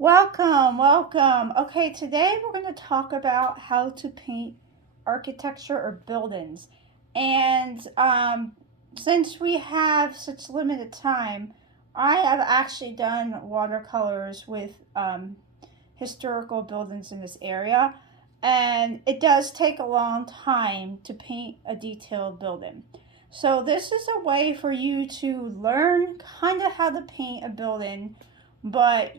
Welcome, welcome. Okay, today we're going to talk about how to paint architecture or buildings. And since we have such limited time, I have actually done watercolors with historical buildings in this area. And it does take a long time to paint a detailed building. So, this is a way for you to learn kind of how to paint a building, but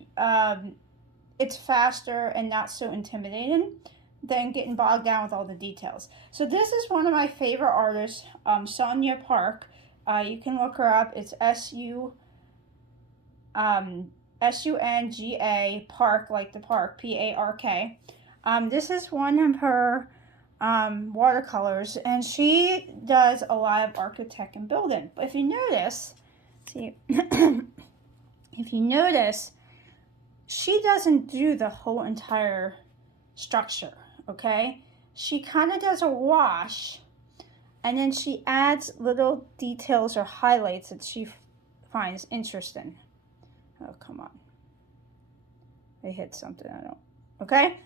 it's faster and not so intimidating than getting bogged down with all the details. So this is one of my favorite artists, Sonia Park. You can look her up. It's Sunga Park, like the park, Park. This is one of her watercolors, and she does a lot of architect and building. But if you notice, see, if you notice, she doesn't do the whole entire structure, okay? She kind of does a wash, and then she adds little details or highlights that she finds interesting. Oh, come on. I hit something, I don't. Okay?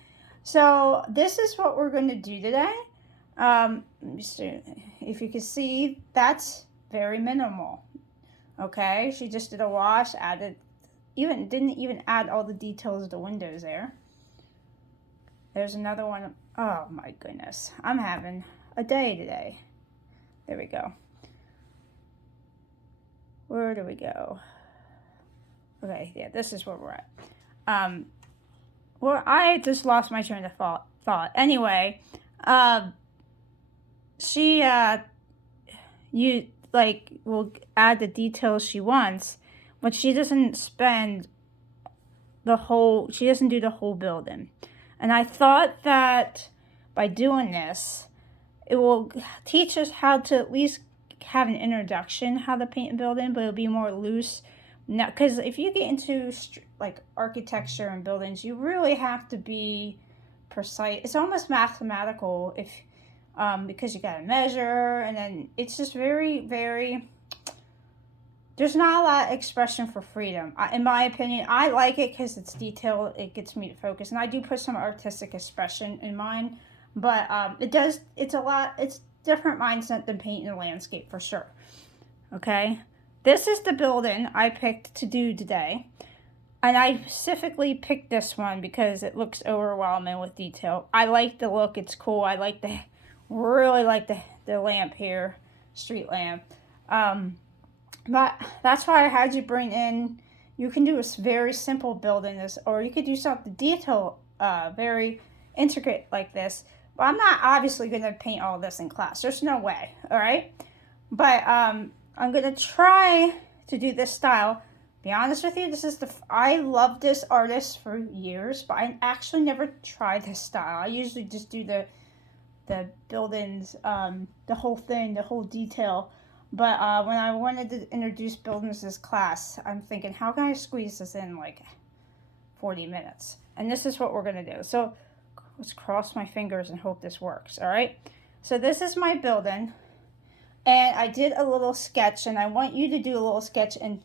So this is what we're going to do today. If you can see, that's very minimal. Okay? She just did a wash, didn't even add all the details of the windows there. There's another one. Oh my goodness. I'm having a day today. There we go. Where do we go? Okay, yeah, this is where we're at. Well, I just lost my train of thought. Anyway, she you like will add the details she wants, but she doesn't she doesn't do the whole building. And I thought that by doing this, it will teach us how to at least have an introduction how to paint a building, but it'll be more loose. Because if you get into like architecture and buildings, you really have to be precise. It's almost mathematical because you got to measure, and then it's just very, very. There's not a lot of expression for freedom. In my opinion, I like it because it's detailed. It gets me to focus, and I do put some artistic expression in mine. But it's a lot. It's different mindset than painting a landscape for sure. Okay, this is the building I picked to do today, and I specifically picked this one because it looks overwhelming with detail. I like the look. It's cool. Really like the lamp here, street lamp. But that's why I had you bring in. You can do a very simple building this, or you could do something detailed, very intricate like this. But I'm not obviously going to paint all this in class. There's no way. All right. But I'm going to try to do this style. Be honest with you, I love this artist for years, but I actually never tried this style. I usually just do the buildings, the whole thing, the whole detail. But when I wanted to introduce buildings to this class, I'm thinking, how can I squeeze this in like 40 minutes? And this is what we're going to do. So let's cross my fingers and hope this works, all right? So this is my building, and I did a little sketch, and I want you to do a little sketch. And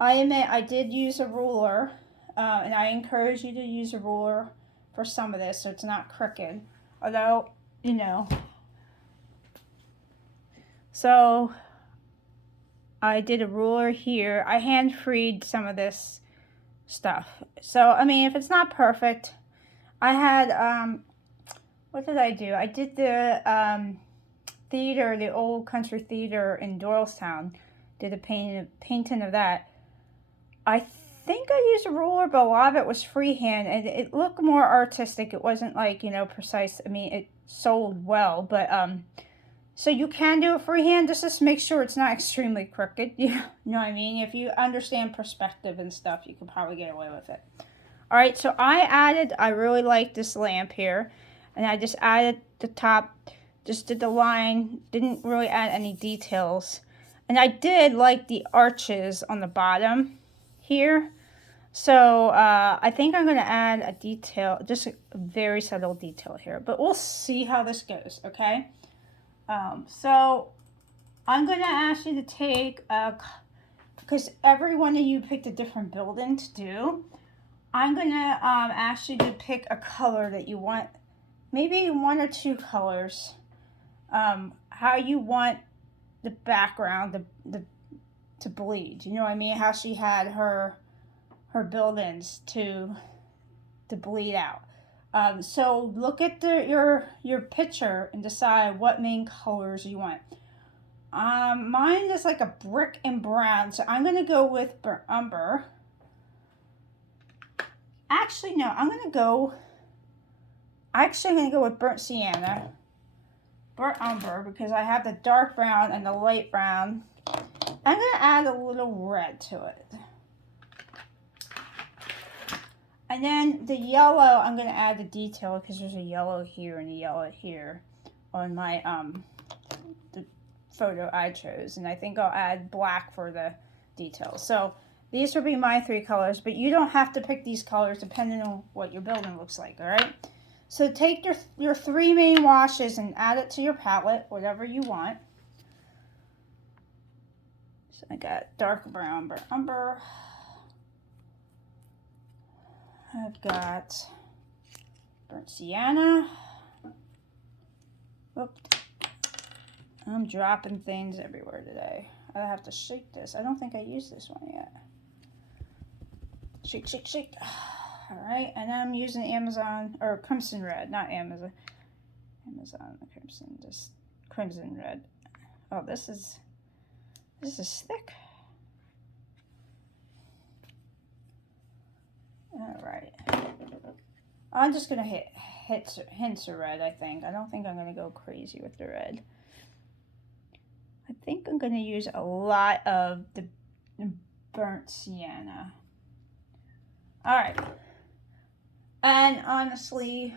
I admit I did use a ruler, and I encourage you to use a ruler for some of this so it's not crooked. Although, so I did a ruler here. I hand freed some of this stuff. So, I mean, if it's not perfect, I had, what did I do? I did the theater, the old country theater in Doylestown. Did a painting of that. I think I used a ruler, but a lot of it was freehand, and it looked more artistic. It wasn't like, precise. I mean, it sold well, but, so you can do it freehand, just make sure it's not extremely crooked. You know what I mean? If you understand perspective and stuff, you can probably get away with it. All right, so I really like this lamp here, and I just added the top, just did the line, didn't really add any details. And I did like the arches on the bottom here. So I think I'm going to add a detail, just a very subtle detail here. But we'll see how this goes, okay? So I'm going to ask you to take, because every one of you picked a different building to do. I'm gonna ask you to pick a color that you want, maybe one or two colors. How you want the background to bleed. You know what I mean? How she had her buildings to bleed out. So look at your picture and decide what main colors you want. Mine is like a brick and brown, so I'm gonna go with burnt umber. Actually, no, I'm gonna go with burnt sienna, burnt umber, because I have the dark brown and the light brown. I'm gonna add a little red to it. And then the yellow, I'm gonna add the detail because there's a yellow here and a yellow here on my the photo I chose, and I think I'll add black for the details. So these will be my three colors, but you don't have to pick these colors depending on what your building looks like, all right? So take your three main washes and add it to your palette, whatever you want. So I got dark brown, burnt umber. I've got burnt sienna. Whoop. I'm dropping things everywhere today. I have to shake this. I don't think I used this one yet. Shake, shake, shake. All right, and I'm using Amazon, or Crimson Red, not Amazon. Amazon Crimson, just Crimson Red. Oh, this is thick. All right. I'm just gonna hit hints of red, I think. I don't think I'm gonna go crazy with the red. I think I'm gonna use a lot of the burnt sienna. All right. And honestly,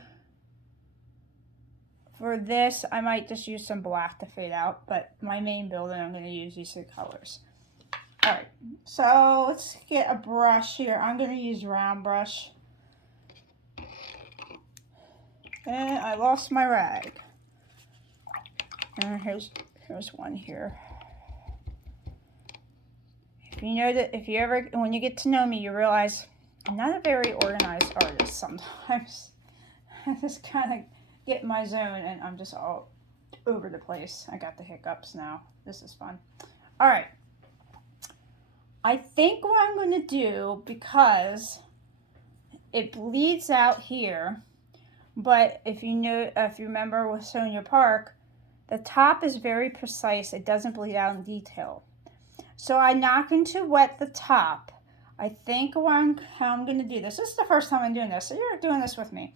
for this, I might just use some black to fade out, but my main building, I'm gonna use these three colors. All right, so let's get a brush here. I'm gonna use round brush. And I lost my rag. And here's one here. If you know that, if you ever, when you get to know me, you realize I'm not a very organized artist sometimes. I just kind of get in my zone and I'm just all over the place. I got the hiccups now. This is fun. All right. I think what I'm going to do, because it bleeds out here, but if you remember with Sonia Park, the top is very precise. It doesn't bleed out in detail. So I'm not going to wet the top. I think how I'm going to do this. This is the first time I'm doing this, so you're doing this with me.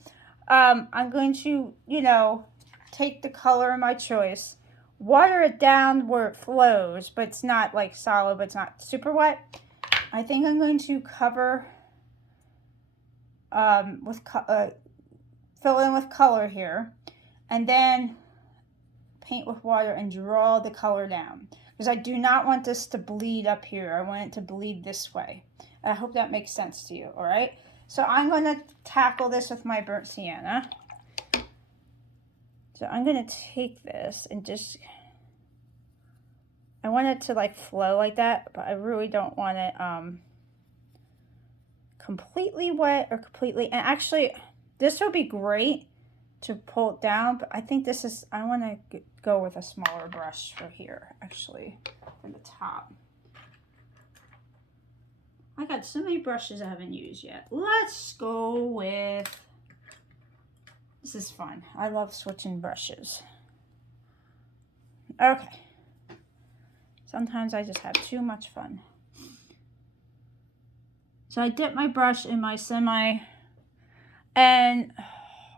I'm going to, take the color of my choice, water it down where it flows, but it's not like solid, but it's not super wet. I think I'm going to cover fill in with color here, and then paint with water and draw the color down, because I do not want this to bleed up here. I want it to bleed this way. I hope that makes sense to you, all right? So I'm going to tackle this with my burnt sienna. So I'm going to take this and just, I want it to like flow like that, but I really don't want it completely wet or completely, and actually this would be great to pull it down, but I think this is, I want to go with a smaller brush for here, actually, for the top. I got so many brushes I haven't used yet. Let's go with, this is fun. I love switching brushes. Okay. Sometimes I just have too much fun. So I dip my brush in my semi, and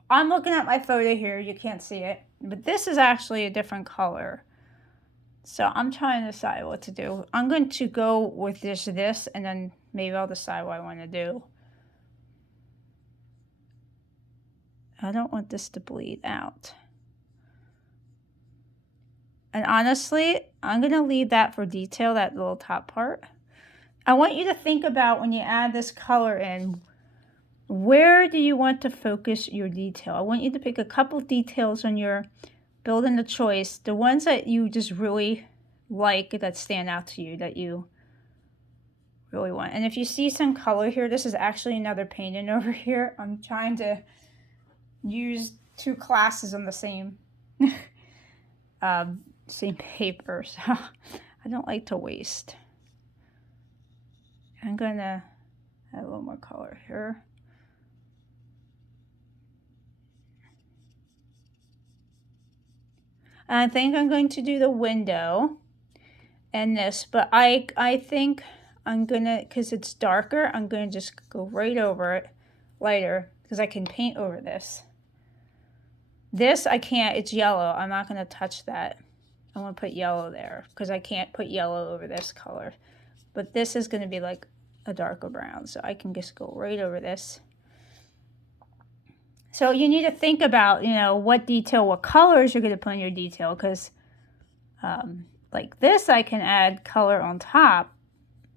I'm looking at my photo here. You can't see it, but this is actually a different color. So I'm trying to decide what to do. I'm going to go with this, and then maybe I'll decide what I want to do. I don't want this to bleed out. And honestly, I'm going to leave that for detail, that little top part. I want you to think about when you add this color in, where do you want to focus your detail? I want you to pick a couple details on your building the choice, the ones that you just really like, that stand out to you, that you really want. And if you see some color here, this is actually another painting over here. I'm trying to use 2 classes on the same same paper, so I don't like to waste. I'm gonna add a little more color here. I think I'm going to do the window and this, but I think I'm gonna, because it's darker, I'm gonna just go right over it lighter, because I can paint over this. This I can't, it's yellow. I'm not gonna touch that. I want to put yellow there because I can't put yellow over this color. But this is gonna be like a darker brown, so I can just go right over this. So you need to think about, you know, what detail, what colors you're gonna put in your detail, because like this, I can add color on top,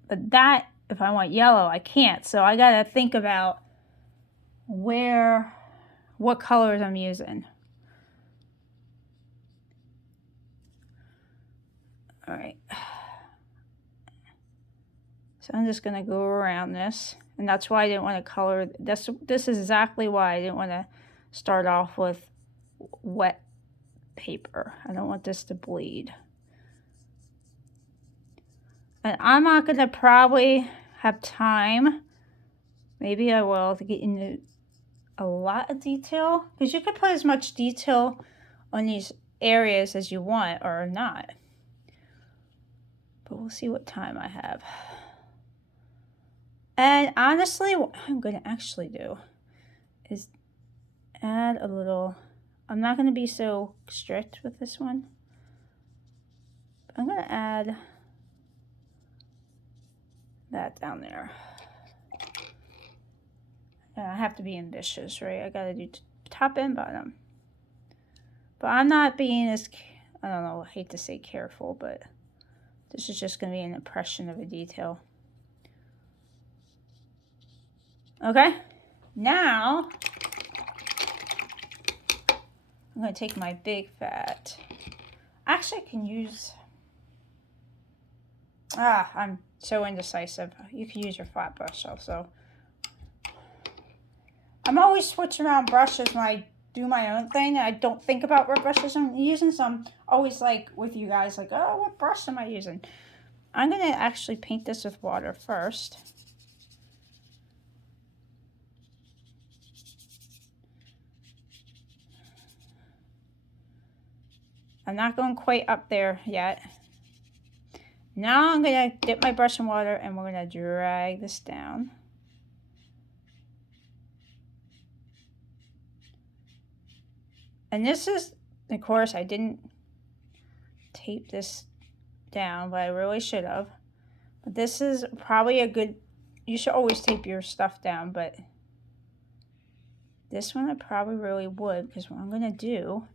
but that, if I want yellow, I can't. So I gotta think about what colors I'm using. All right. So I'm just gonna go around this, and that's why I didn't want to color. This is exactly why I didn't want to start off with wet paper. I don't want this to bleed. And I'm not gonna probably have time. Maybe I will, to get into a lot of detail, because you could put as much detail on these areas as you want or not. But we'll see what time I have. And honestly, what I'm going to actually do is add a little, I'm not going to be so strict with this one. I'm going to add that down there. And I have to be ambitious, right? I got to do top and bottom. But I'm not being as, I don't know, I hate to say careful, but this is just going to be an impression of a detail. Okay, now I'm going to take my big fat. Actually, I can use, I'm so indecisive. You can use your flat brush also. I'm always switching around brushes when I do my own thing. I don't think about what brushes I'm using, so I'm always like with you guys, like, oh, what brush am I using? I'm going to actually paint this with water first. I'm not going quite up there yet. Now I'm going to dip my brush in water and we're going to drag this down. And this is, of course, I didn't tape this down, but I really should have. But this is probably a good, you should always tape your stuff down, but this one I probably really would, because what I'm going to do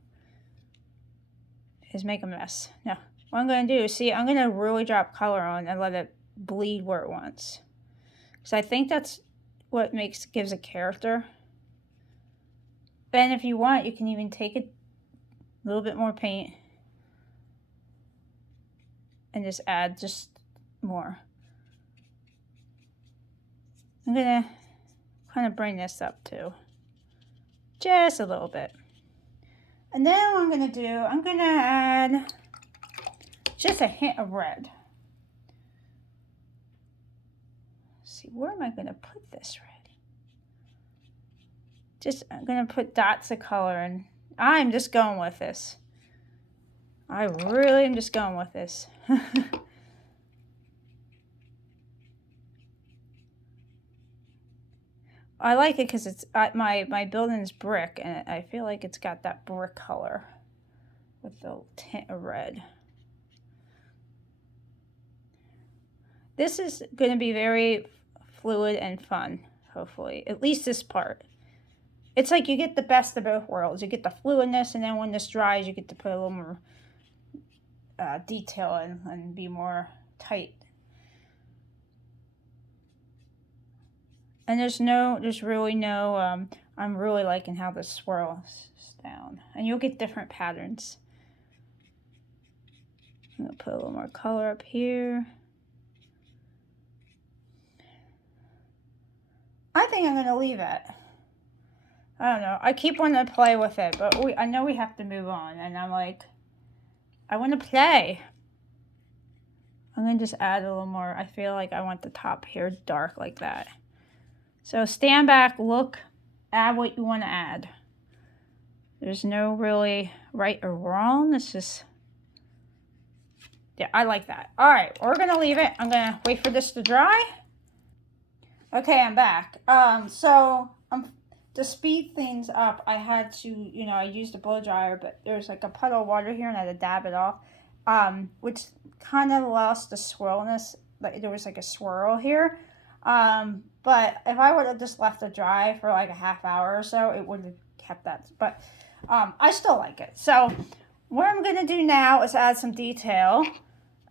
is make a mess. Now, what I'm going to do is, see, I'm going to really drop color on and let it bleed where it wants. Because I think that's what gives a character. And if you want, you can even take a little bit more paint and just add just more. I'm going to kind of bring this up too. Just a little bit. And then what I'm going to do, I'm going to add just a hint of red. Let's see, where am I going to put this red? I'm going to put dots of color, and I'm just going with this. I really am just going with this. I like it because it's my building's brick, and I feel like it's got that brick color with the tint of red. This is going to be very fluid and fun, hopefully. At least this part. It's like you get the best of both worlds. You get the fluidness, and then when this dries, you get to put a little more detail in and be more tight. And there's really no, I'm really liking how this swirls down. And you'll get different patterns. I'm going to put a little more color up here. think I'm going to leave it. I don't know. I keep wanting to play with it, but I know we have to move on. And I'm like, I want to play. I'm going to just add a little more. I feel like I want the top here dark like that. So stand back, look, add what you want to add. There's no really right or wrong. It's just, yeah, I like that. All right, we're going to leave it. I'm going to wait for this to dry. Okay, I'm back. To speed things up, I had to, I used a blow dryer, but there's like a puddle of water here and I had to dab it off, which kind of lost the swirlness. Like there was like a swirl here. But if I would have just left it dry for like a half hour or so, it would have kept that. But I still like it. So what I'm going to do now is add some detail.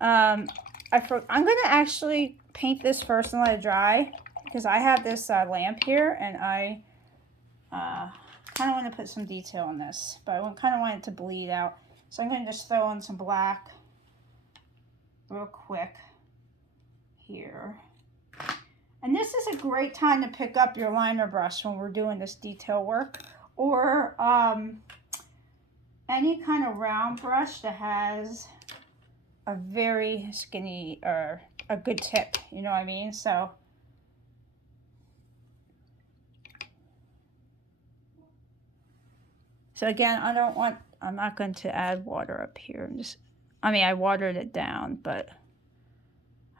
I'm going to actually paint this first and let it dry because I have this lamp here and I kind of want to put some detail on this, but I kind of want it to bleed out. So I'm going to just throw on some black real quick here. And this is a great time to pick up your liner brush when we're doing this detail work, or any kind of round brush that has a very skinny or a good tip, you know what I mean? So again, I'm not going to add water up here. I watered it down, but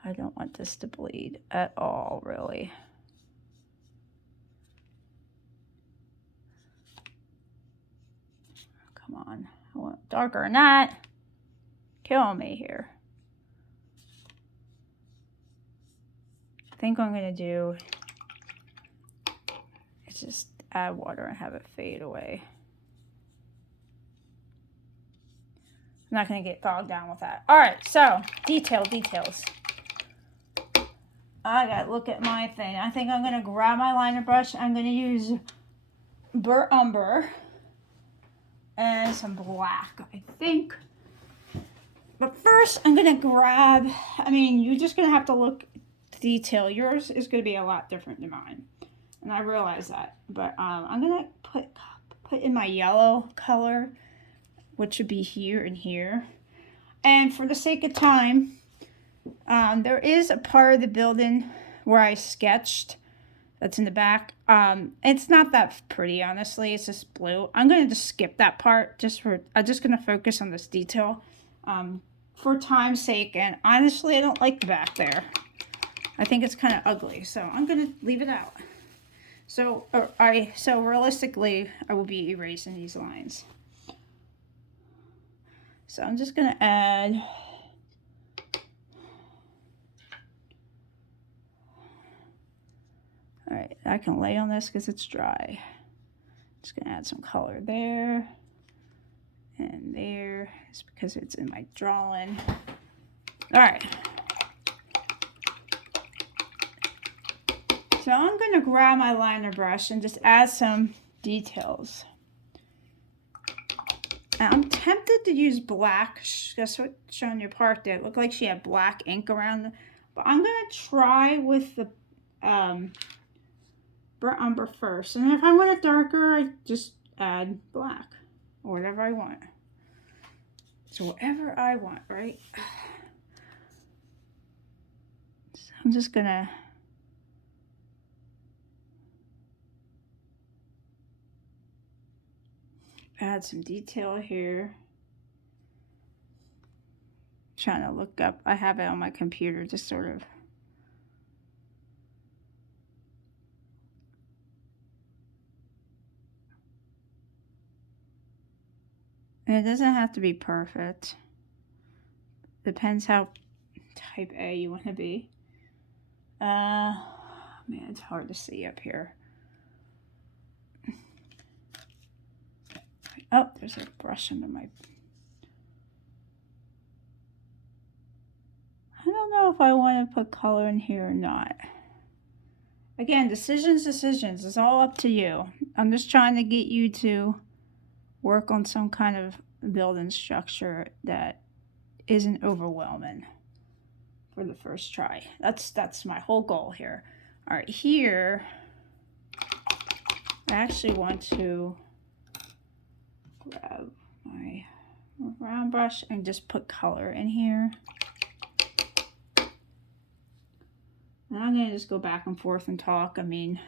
I don't want this to bleed at all, really. Come on, I want darker than that. Killing me here. I think what I'm going to do is just add water and have it fade away. I'm not going to get bogged down with that. All right, so details. I got to look at my thing. I think I'm going to grab my liner brush. I'm going to use burnt umber and some black, I think. But first, I'm going to grab, you're just going to have to look at detail. Yours is going to be a lot different than mine. And I realize that. But I'm going to put in my yellow color, which should be here and here. And for the sake of time, there is a part of the building where I sketched that's in the back. It's not that pretty, honestly. It's just blue. I'm going to just skip that part. I'm just going to focus on this detail for time's sake. And honestly, I don't like the back there. I think it's kind of ugly. So I'm going to leave it out. So realistically, I will be erasing these lines. So I'm just going to add all right, I can lay on this because it's dry. Just going to add some color there and there. It's because it's in my drawing. All right. So I'm going to grab my liner brush and just add some details. I'm tempted to use black. That's what showing your part there. It looked like she had black ink around it. But I'm going to try with the burnt umber first. And if I want it darker, I just add black. Or whatever I want. So whatever I want, right? So I'm just going to add some detail here. Trying to look up. I have it on my computer, just sort of. And it doesn't have to be perfect. Depends how type A you want to be. Man, it's hard to see up here. Oh, there's a brush under my... I don't know if I want to put color in here or not. Again, decisions. It's all up to you. I'm just trying to get you to work on some kind of building structure that isn't overwhelming for the first try. That's my whole goal here. All right, here I actually want to grab my round brush and just put color in here. And I'm going to just go back and forth and talk. I mean,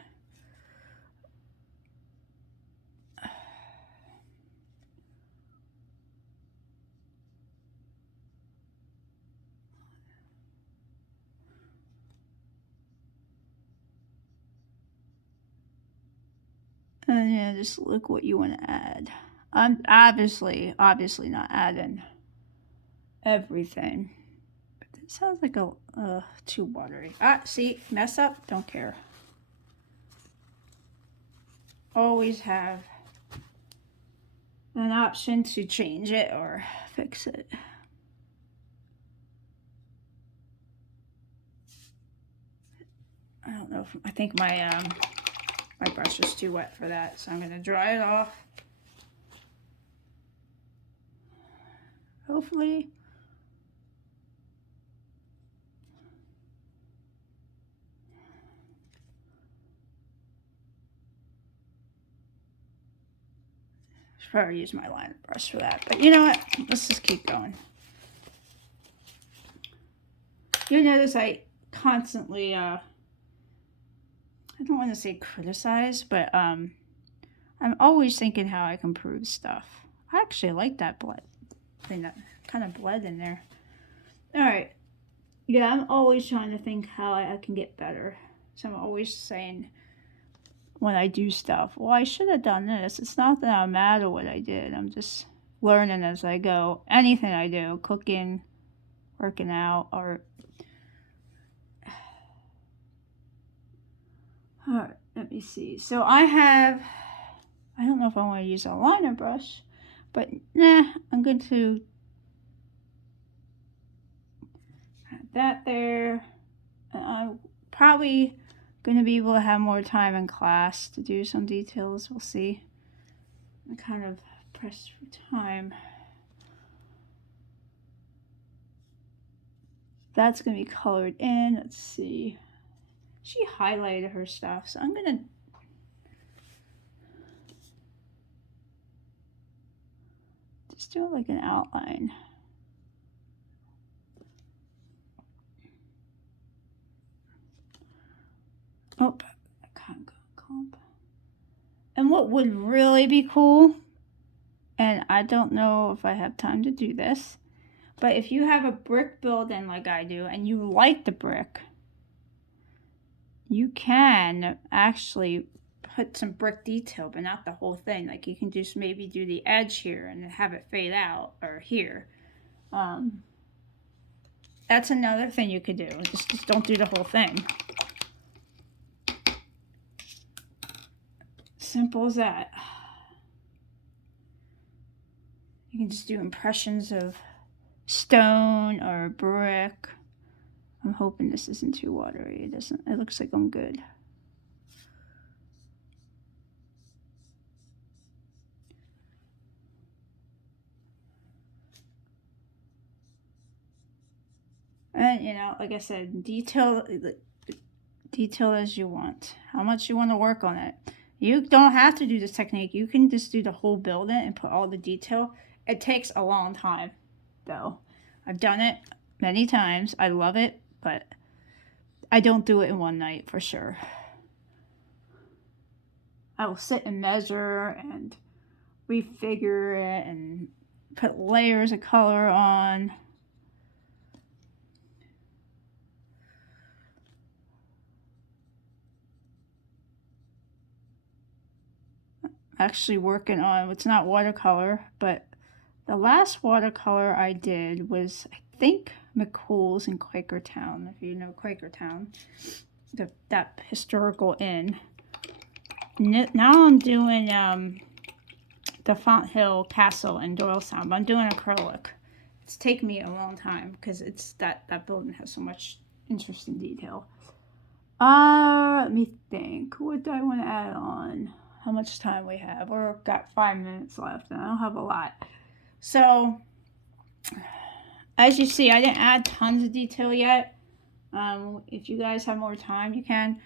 and yeah, just look what you want to add. I'm obviously not adding everything. But it sounds like a too watery. Ah, see, mess up, don't care. Always have an option to change it or fix it. I don't know if I think my brush is too wet for that, so I'm going to dry it off. Hopefully. Should probably use my liner brush for that, but you know what? Let's just keep going. You'll notice I constantly, I don't want to say criticize, but I'm always thinking how I can improve stuff. I actually like that blood thing, that kind of bled in there. All right. Yeah, I'm always trying to think how I can get better. So I'm always saying when I do stuff, well, I should have done this. It's not that I'm mad at what I did. I'm just learning as I go. Anything I do, cooking, working out, or... All right, let me see. So I don't know if I want to use a liner brush, but nah, I'm going to add that there. And I'm probably going to be able to have more time in class to do some details. We'll see. I'm kind of pressed for time. That's going to be colored in. Let's see. She highlighted her stuff, so I'm going to just do like an outline. Oh, I can't go clump. And what would really be cool, and I don't know if I have time to do this, but if you have a brick building like I do and you like the brick, you can actually put some brick detail, but not the whole thing. Like you can just maybe do the edge here and have it fade out, or here. That's another thing you could do. Just don't do the whole thing. Simple as that. You can just do impressions of stone or brick. I'm hoping this isn't too watery. It doesn't. It looks like I'm good. And you know, like I said, detail as you want. How much you want to work on it. You don't have to do this technique. You can just do the whole building and put all the detail. It takes a long time, though. I've done it many times. I love it, but I don't do it in one night for sure. I will sit and measure and refigure it and put layers of color on. Actually working on, it's not watercolor, but the last watercolor I did was, I think, McCool's in Quakertown, if you know Quakertown, that historical inn. Now I'm doing the Font Hill Castle in Doylestown, but I'm doing acrylic. It's taken me a long time because it's that building has so much interesting detail. Let me think. What do I want to add on? How much time we have? We've got 5 minutes left, and I don't have a lot. So, as you see, I didn't add tons of detail yet. If you guys have more time, you can.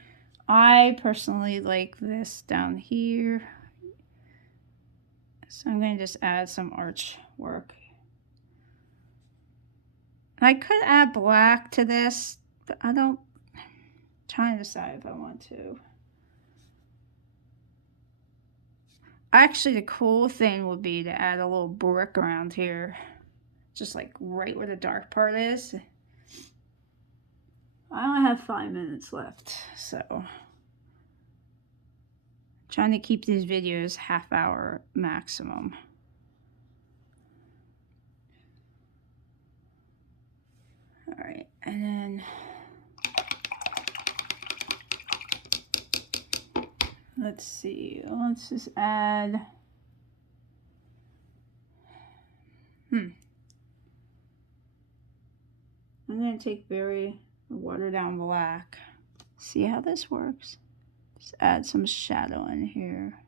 I personally like this down here. So I'm going to just add some arch work. I could add black to this, but I'm trying to decide if I want to. Actually, the cool thing would be to add a little brick around here. Just like right where the dark part is. I only have 5 minutes left, so trying to keep these videos half-hour maximum. All right, and then let's see. Let's just add. I'm gonna take very watered down black. See how this works. Just add some shadow in here.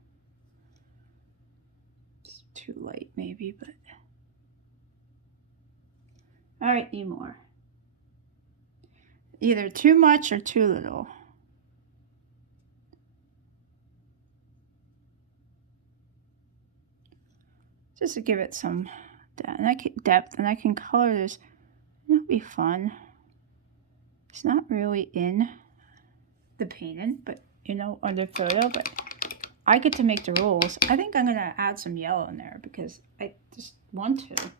It's too light maybe, but all right, need more. Either too much or too little. Just to give it some depth, and I can color this. It'll be fun. It's not really in the painting, but you know, under photo, but I get to make the rules. I think I'm gonna add some yellow in there because I just want to.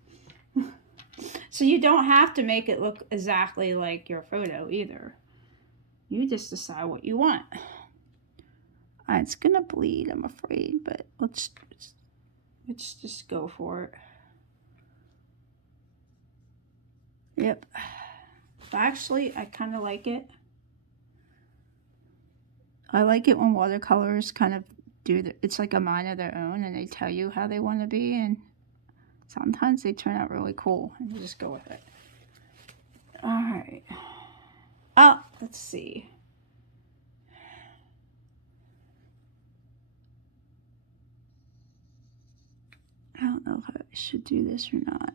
So you don't have to make it look exactly like your photo either. You just decide what you want. It's gonna bleed, I'm afraid, but let's just go for it. Yep. Actually, I kind of like it. I like it when watercolors kind of it's like a mind of their own, and they tell you how they want to be, and sometimes they turn out really cool, and you just go with it. All right. Oh, let's see. I don't know if I should do this or not.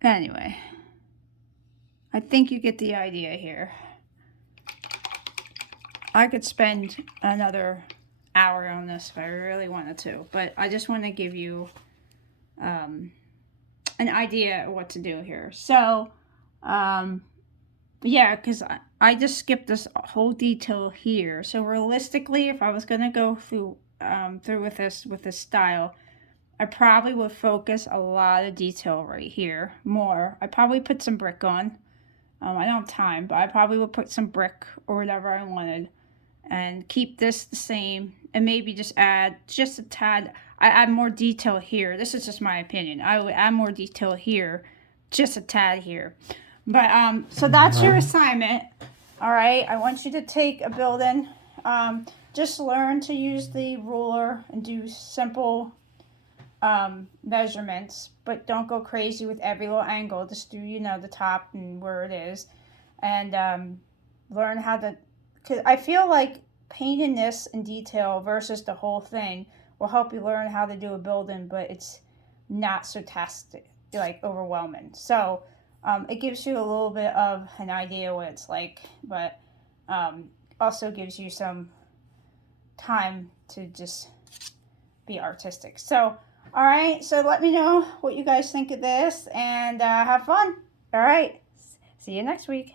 Anyway, I think you get the idea here. I could spend another hour on this if I really wanted to, but I just want to give you an idea of what to do here. So, yeah, because I just skipped this whole detail here. So realistically, if I was going to go through with this style, I probably would focus a lot of detail right here more. I probably put some brick on. I don't have time, but I probably would put some brick or whatever I wanted and keep this the same, and maybe just add just a tad. I add more detail here. This is just my opinion. I would add more detail here, just a tad here. But so that's your assignment. All right, I want you to take a building. Just learn to use the ruler and do simple measurements, but don't go crazy with every little angle. Just do, you know, the top and where it is, and learn how to, because I feel like painting this in detail versus the whole thing will help you learn how to do a building, but it's not so like overwhelming. So it gives you a little bit of an idea what it's like, but also gives you some time to just be artistic. So all right, so let me know what you guys think of this, and have fun. All right, see you next week.